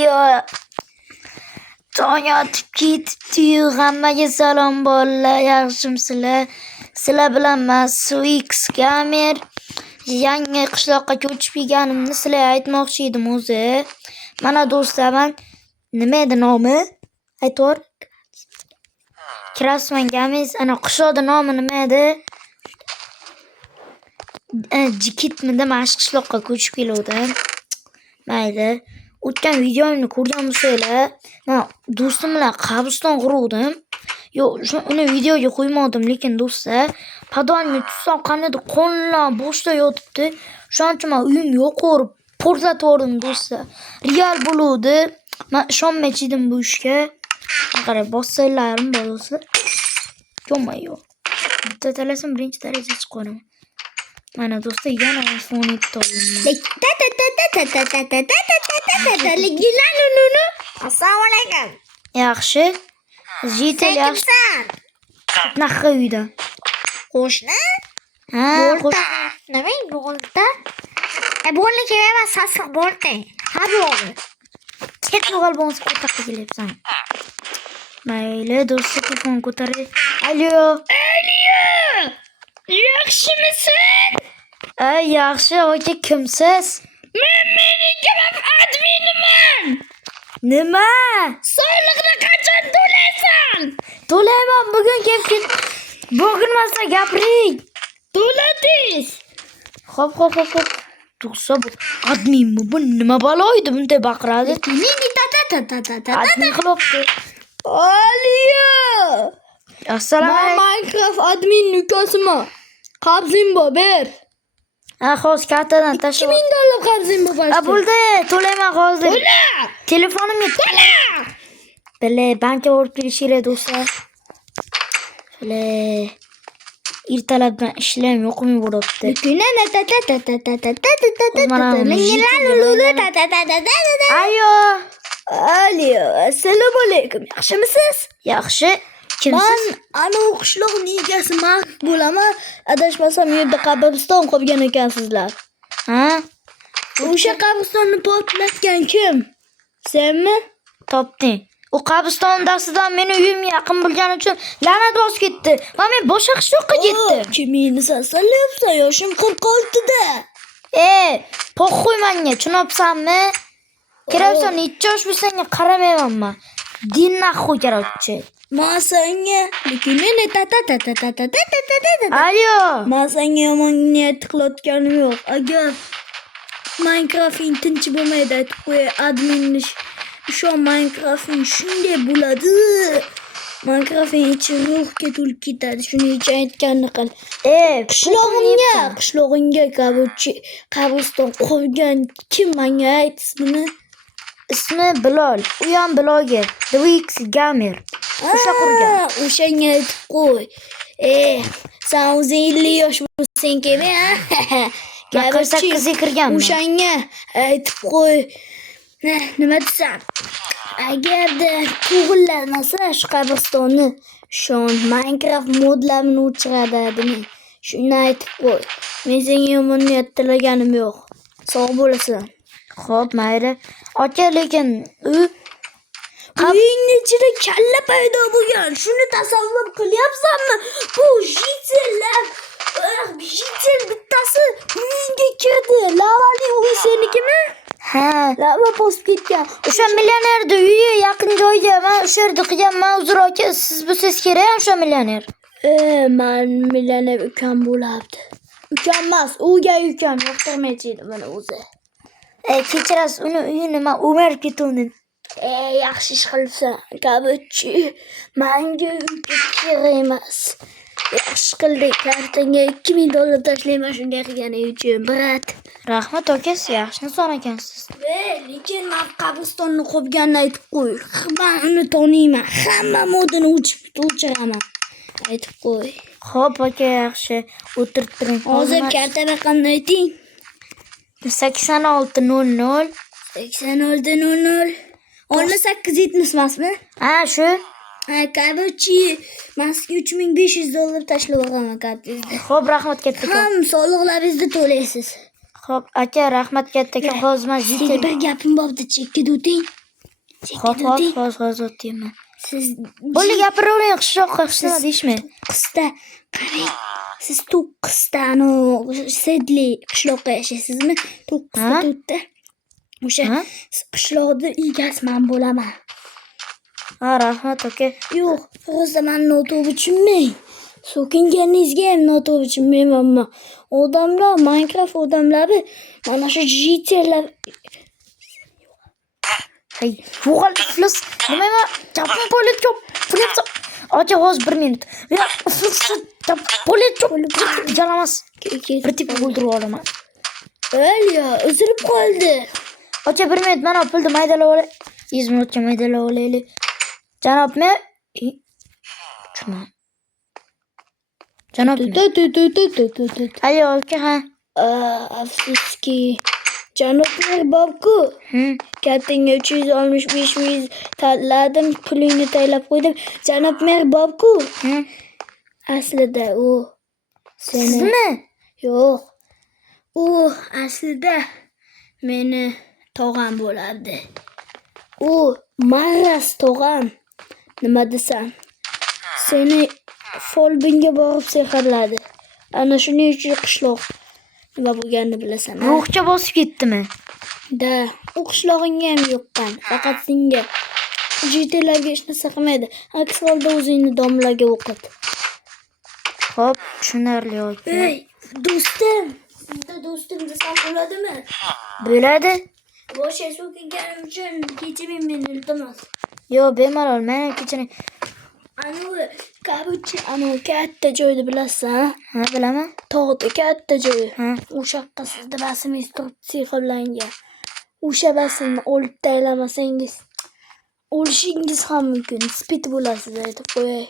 Yo'q. Tong yotib ketibdi-yu. Hammaga salom bolalar, yaxshimisizlar? Sizlar bilan men Swix Gamer yangi qishloqqa ko'chib kelganimni sizlarga aytmoqchi edim o'zi. Mana do'stlar, men nima edi nomi? Aytor. Krasman Games, ana qishloqning nomi nima edi? Jikitmidi, mana shu qishloqqa ko'chib keldim. Mayli. O'tgan videomni ko'rgan bo'lsanglar, men do'stim bilan qabriston quruvdim. Yo'q, uni videoga qo'ymadim, lekin do'stlar, padonga tushsam qanday qonlar boshda yotibdi. Shuning uchun men uyim yo'qorib, portlatib yubordim do'stlar. Real bo'luvdi. Men ishonmaychi edim bu ishga. Qarang, bossalarim bor do'stlar. Yo'q. Bitta talasam birinchi darajaga chiqaman. Mana do'stlar, yana iPhone 7 oldim. Assalomu alaykum. Yaxshi. Jitel yaxshi. Naqa uyda. Qo'shni? Ha, Bo'ldi. Nima bo'ldi? Bo'ldi kerak, sassiq bo'ldi. Ha bo'ldi. ket g'albonsiz qo'rqaqqa kelyapsan. Mayli, do'stlar, telefon ko'taring. Alo. Yaxshimisan? Yaxshi, aka, kimsiz? Men adminiman. Nima? Soliqni qachon to'laysan? To'layman, bugun kelib bo'g'ilmasa gapiring. To'ladiz. Xo'p. Do'stlar, bu adminmi? Bu nima balo edi bunday baqiradi? Admin qilibdi. Aliyo. Assalomu alaykum. Minecraft admin ukasiman. Qabzing bor, ber. Hozir kartadan tashlab. $2000 qarzing bor. Bo'ldi, to'layman hozir. To'la. Telefonimga To'la. Bile, bankka olib kelish kerak do'stlar. Bile, ertalab bilan ishlayam yo'qmay bo'libdi. Ayo. Aliyo, assalomu alaykum. Yaxshimisiz? Yaxshi. Men Kimsiz? ana u qishloqning egasi bo'laman. Adashmasam yerda qabriston qolgan ekansizlar. Ha? O'sha qabristonni portlatgan kim? Senmi? Topding. U qabriston dastidan meni uyim yaqin bo'lgani uchun la'nat bosib ketdi. Va men boshqa qishloqqa ketdim. Kimingni sasallayapsan? Yoshim 46 da. Po'xo'y menga, tushunabsanmi? Keraksa necha yosh bo'lsang qaramayman men. Din naxu kerakchi. Men senga Alo. Men senga yomon niyat qilayotganim yo'q. Agar Minecraft'ing tinch bo'lmaydi, aytib qo'y, adminni shu Minecraft'ing shunday bo'ladi. Minecraft'ing ichi ruhga to'lib ketadi. Shuning uchun aytganini qil. Qishlog'ingga qabriston qurgan kim menga ayt ismini? Ismi Bilol. U ham Biloger. Swix Gamer. O'sha qurgan. O'shanga aytib qo'y. Sen o'zing 50 yosh bo'lsang kerak, ha? 48 ga kirganman. O'shanga aytib qo'y. Nima desam? Agarda to'g'rillanmasa shu qabristonni, shon Minecraft modlarini o'chiradi admin. Shuni aytib qo'y. Men senga yomon niyat tilaganim yo'q. Sog' bo'lasan. Xo'p, mayli. Aka, lekin Uyingni ichida kalla paydo bo'lgan. Shuni tasavvur qilyapsanmi? Bu jitsellar, jitsel bittasi uyingga kirdi. Lavali uy senikimi? ha, Lava bosib ketgan. o'sha millionerning uyi yaqin joyga. Men o'sha yerda qilganman. Uzr aka, siz bo'lsangiz kerak o'sha millioner. Men millioner ukam bo'ladi. Ukam emas, o'gay ukam yoqtirmaychi edi mana o'zi. Kechirasiz, uni uyini men o'marib ketuvdim. Yaxshi ish qilibsan. Kabuchi, menga uyga kerak emas. Yaxshi qildik. Kartanga $2000 tashlayman shunday qilganing uchun, brat. Rahmat aka, siz yaxshi inson ekansiz. Lekin men qabristonni qopganini aytib qo'y. Men uni taniyman. Hamma modini o'chiraman. Aytib qo'y. Xo'p aka, yaxshi. O'tirib turing. Hozir karta raqamni ayting. 8600 8600 1870 emasmi? Ha, shu. Kabuchi, men sizga $3500 tashlab yuboraman kartingizga. Xo'p, rahmat katta. Ham soliqlaringizni to'laysiz. Xo'p, aka, rahmat kattakon. Hozir men Sizga zitel. bir gapim bopdi, chekkada o'ting. Xo'p, Chekkada o'ting. hozir o'tayman. Siz Bo'ldi, gapiravering, qishloqqa qishloq deyishmi? to'qqizta qarang. Siz to'qqizta sedli qishloqda yashaysizmi? To'qqizta Ha? to'rtta. O'sha Ha? qishloqni egasiman bo'laman. Ha, rahmat aka. Yo'q, rosa men noto'g'ri tushunmang. So'kinganingizga ham noto'g'ri tushunmayman men. Odamlar, Minecraft odamlari mana shu jitellar Hey, yo'g'al iflos. Nima men chapni polet chop. Pulyapti. Aka, hozir 1 minut. Men iflos chap polet chop. Jalamas. Bir tip o'ldirib olaman. O'lyo, uzilib qoldi. Aka, 1 minut mana pulni maydalab olay. 100 minutga maydalab olaylik. Janob men Chuma. Janob men. Ayo, aka, ha. Afsuski. Janoblar bor-ku. Kattanga 365 ming tanladim, pulingni taylab qo'ydim. Janob mer bor-ku. Aslida u seni Sizmi? yo'q. U aslida meni tog'am bo'lardi. U Maras tog'am. Nima desam? Seni folbinga borib sehrladi. Ana shuning uchun qishloq nima bo'lganini bilasan. Ruhcha bosib ketdimi? Da, u qishlog'ingga ham yo'qqan. Faqat senga jitelarga hech narsa qilmaydi. Aks holda o'zingni domlaga o'qit. Xo'p, tushunarli aka. Ey, do'stim. Sizda do'stim desam bo'ladimi? Bo'ladi? Boshqa so'kinganim uchun kechiring meni, iltimos. Yo'q, bemalol. Meni kechiring. Kabuchi, katta joyni bilasan? Ha, bilaman. Tog'da katta joy. Ha. O'sha yoqqa sizda rasmingiz turibdi sehrlangan. O'sha rasmni olib taylamasangiz o'lishingiz ham mumkin. Spit bo'lasiz, aytib qo'yay.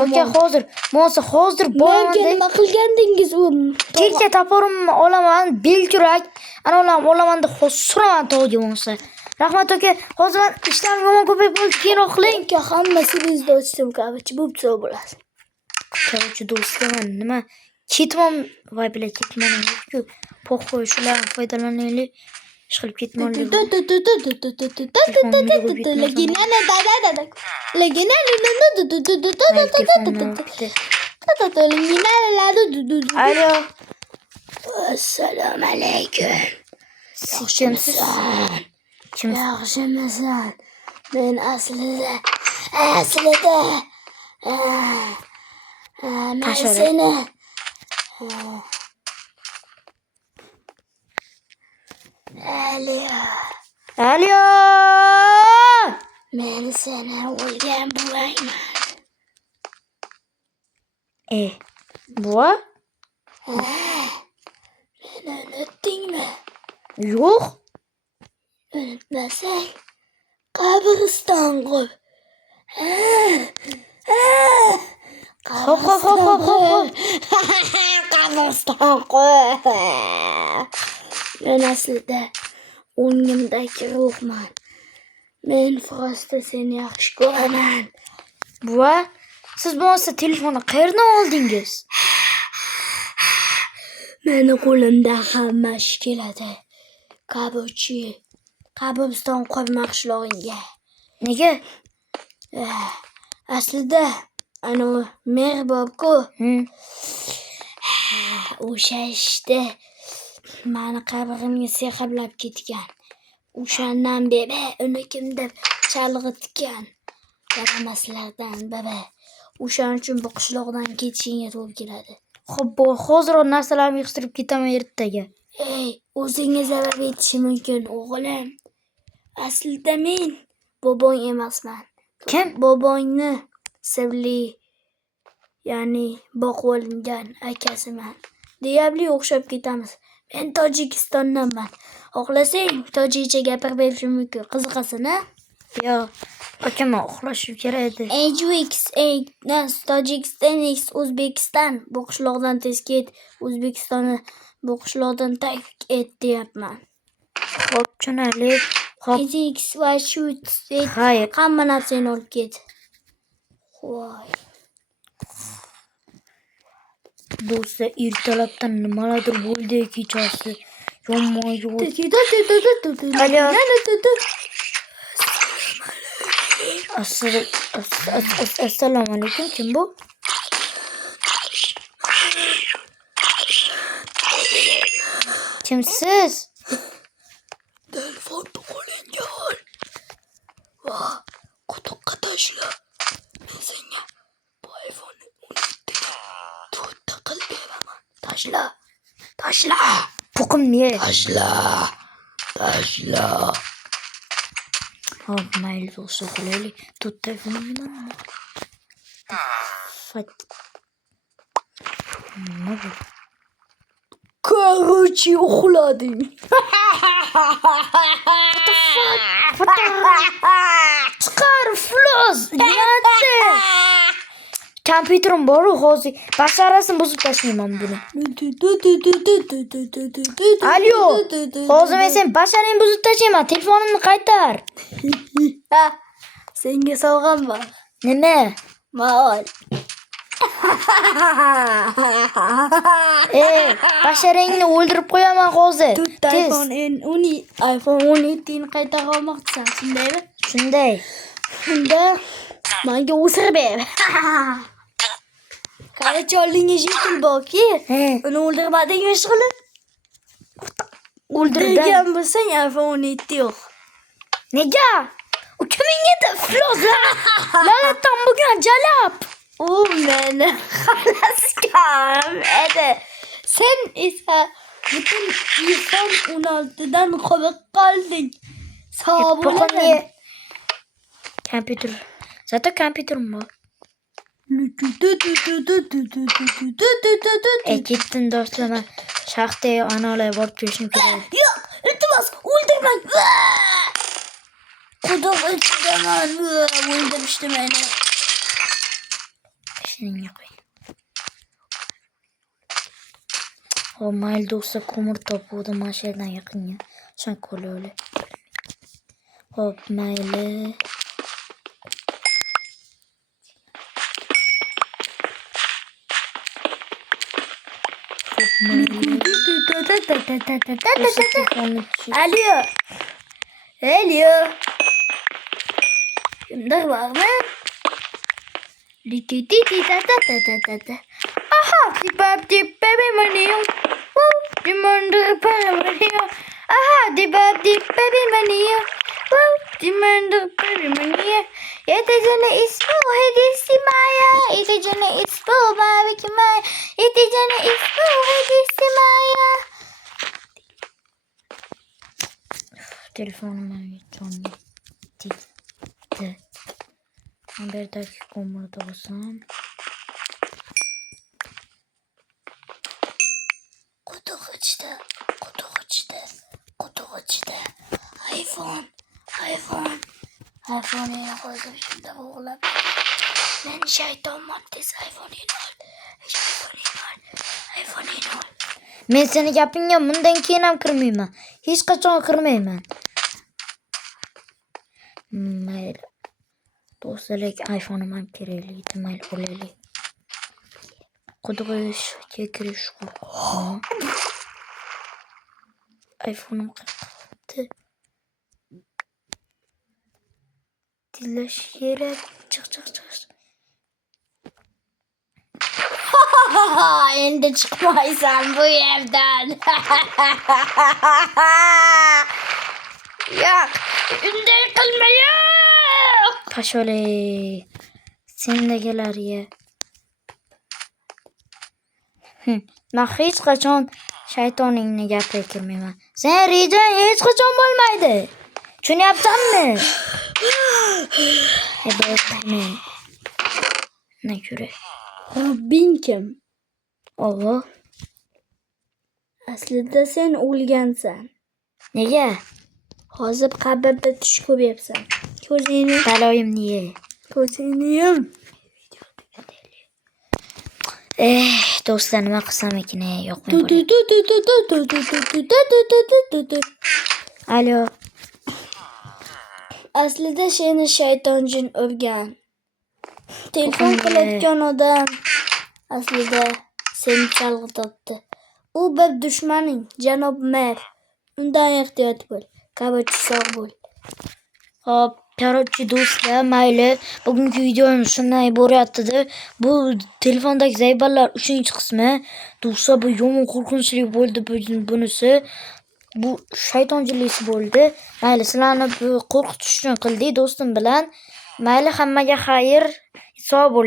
Aka, hozir boraman. Menga nima qilgandingiz u? Kelcha toporimni olaman, belkurak. Ana ularni olaman deb suraman tog'ga bo'lsa. Rahmat aka, hozir men ishlarim yomon ko'payib qoldi, keyinroq qiling. Menga hammasi bizda ochdim kabuchi, bo'pti bo'lasiz. Kavuchi do'stman, nima? Ketmon, voy bilan ketmonim-ku. Po'xo'y, shulardan foydalanaylik. Ish qilib ketmonlik. Alo. Assalomu alaykum. Kimsiz? Yaxshimisan? Men aslida men seni Alo. men seni o'lgan buvangman. Buva? Meni unutdingmi? Yo'q. Unutmasang qabriston qur. Hop. Qabriston qur. Men aslida o'ngimdagi ruhman. Men Frostda seni yaxshi ko'raman. Buva, siz bo'lmasa telefonni qayerdan oldingiz? Meni qo'limda hamma ish keladi. Kabuchi, qabriston qurma qishlog'ingga. Nega? Aslida ana mer bor-ku. O'sha ishda meni qabrimga sehrlab ketgan. O'shandan beri uni kim deb chalg'itgan. Bilamaslardan baba. O'shaning uchun bu qishloqdan ketishingga to'g'ri keladi. Xo'p, hozir narsalarni yig'ishtirib ketaman ertaga. Ey, o'zingga zarar yetishi mumkin, o'g'lim. Aslida men bobong emasman. Kim? Bobongni sirli, ya'ni boqib olingan akasiman. Deyarli o'xshab ketamiz. Men Tojikistondanman. Xohlasang, tojikcha gapirib berishim mumkin. Qiziqasizmi? Yo'q. Aka, men uxlashim kerak edi. Tojikiston, O'zbekiston. Bu qishloqdan tez ket. O'zbekistonni bu qishloqdan tark et deyapman. Xo'p, tushunarli. Xo'p. Hayır. Hamma narsani olib ket. Voy. Do'stlar, ertalabdan nimalardir bo'ldi kechasi. Yomma yo'q. Alo. Assalomu alaykum. Kim bu? Kimsiz? Telefon qo'lingan. Va qutuqqa tashla. Men senga bu iPhone 17 ga to'rtta qilib beraman. Tashla. Puqimni ye. Tashla. Hop, mayli bo'lsa qilaylik. To'rt telefonimni nima bu? Короче, uxlading. Chiqar iflos. Niyati. Kompyuterim bor-ku hozir. Basharasini buzib tashlayman buni. Alo. Hozir men sen basharingni buzib tashlayman. Telefonimni qaytar. Senga sovg'am bor. Nima? Mol. Basharangni o'ldirib qo'yaman hozir. Tez. iPhone 17 ni qaytara olmoqchisan, shundaymi? Shunday. Shunda menga o'sir ber. Qarachi oldinga jetil borki, uni o'ldirmadingmi ishqilib? O'ldirdim. Degan bo'lsang iPhone 17 yo'q. Nega? U kimga edi? Ifloslar. La'natdan bugun jalab. U meni xalaskarim edi. Sen esa butun iPhone 16 dan qolib qolding. Sog' bo'lasan. Kompyuter. Zato kompyuterim bor. Ketdim do'stlar. Shaxtga analar borib kelishim kerak. Yo'q, iltimos, o'ldirmang. Quduq ichidaman. O'ldirishdi meni. Ishingga qo'y. O mayli do'stlar, ko'mir topuvdim mana shu yerdan yaqinga. Shan qo'loli. Hop, mayli. Alo. Alo. Kimdir bormi? Aha, dibab baby money. Woo, demand baby. Aha, dibab baby money. Woo, demand baby money. Yetecene ismi hediyesi maya. Yetecene ismi mavi kimaya. Yetecene ismi hediyesi maya. Telefonuma geçiyorum. Gitti. Bir dakika umurda olsam. Quduq ichida. iPhone'ini hozir shunda o'g'lab. Men shaytonman, tez iPhone'ini ol. Men seni gapingga bundan keyin ham kirmayman. Hech qachon kirmayman. Mayli. Do'stlar, iPhone'im ham kerakli, mayli olaylik. Quduqqa kirish qo'rqoq. iPhone'im qirqibdi. Tillash kerak. Chiq. Endi chiqmaysan bu yerdan. Yo'q, unday qilma, yo'q. Pashole. Sendagilar ye. Men hech qachon shaytoningni gapiga kirmayman. Sen rejang hech qachon bo'lmaydi. Tushunyapsanmi? Do'stlarni. Ne ko'ra? Robbing kim? Alloh. Aslida sen o'lgansan. Nega? Hozir qabrda tush ko'ryapsan. Ko'zingni, Baloyimni ye. ko'zingni yum. Do'stlar, nima qilsam ekan? Yo'qmi? Alo. Aslida seni shayton jin urgan. Telefon qilayotgan odam aslida seni chalg'itibdi. U bir dushmaning, janob mer. Undan ehtiyot bo'l. Qabachi sog' bo'l. Hop, короче, do'stlar, mayli. Bugungi videomiz shunday bo'lyapti-da. Bu telefondagi zayballar 3-qismi. Do'stlar, bu yomon qo'rqinchli bo'ldi bunisi. Bu shaytonchilisi bo'ldi. Mayli, sizlarni qo'rqitish uchun qildik do'stim bilan. Mayli, hammaga xayr. Sog' bo'ling.